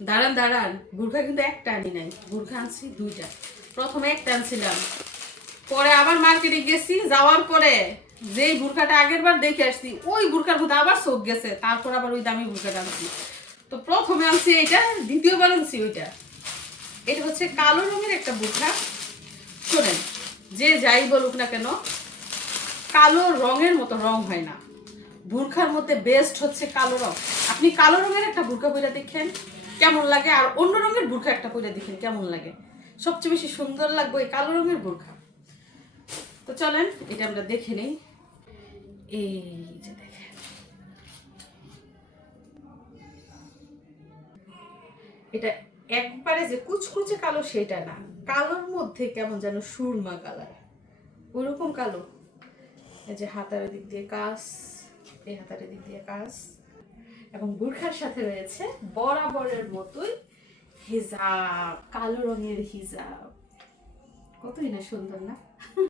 দাঁড়ান দাঁড়ান, বোরখা কিন্তু একটা আনি নাই, বোরখা আনছি দুইটা। প্রথমে একটা আনছিলাম, পরে আবার মার্কেটে গেছি, যাওয়ার পরে যেই বোরখাটা আগের বার দেখে আসছি ওই বোরখার মধ্যে আবার চোখ গেছে, তারপর আবার ওই দামি বোরখাটা আনছি। তো প্রথমে আনছি এইটা, দ্বিতীয়বার আনছি ওইটা। এটা হচ্ছে কালো রঙের একটা বোরখা। শোনেন, যে যাই বলুক না কেন, কালো রঙের মতো রং হয় না। বোরখার মধ্যে বেস্ট হচ্ছে কালো রং। আপনি কালো রঙের একটা বোরখা পরে দেখেন কেমন লাগে, আর অন্য রঙের বোরখা একটা পরে দেখেন কেমন লাগে। সবচেয়ে বেশি সুন্দর লাগবে এই কালো রঙের বোরখা। তো চলেন এটা আমরা দেখে নেই। এই যে দেখেন, এটা একবারে যে কুচকুচে কালো সেটা না, কালোর মধ্যে কেমন যেন সুরমা কালার, ওইরকম কালো। এই যে হাতার দিক দিয়ে কাজ, এই হাতার দিক দিয়ে কাজ, এবং বোরখার সাথে রয়েছে বরাবরের মতোই হিজাব, কালো রঙের হিজাব। কতই না সুন্দর না?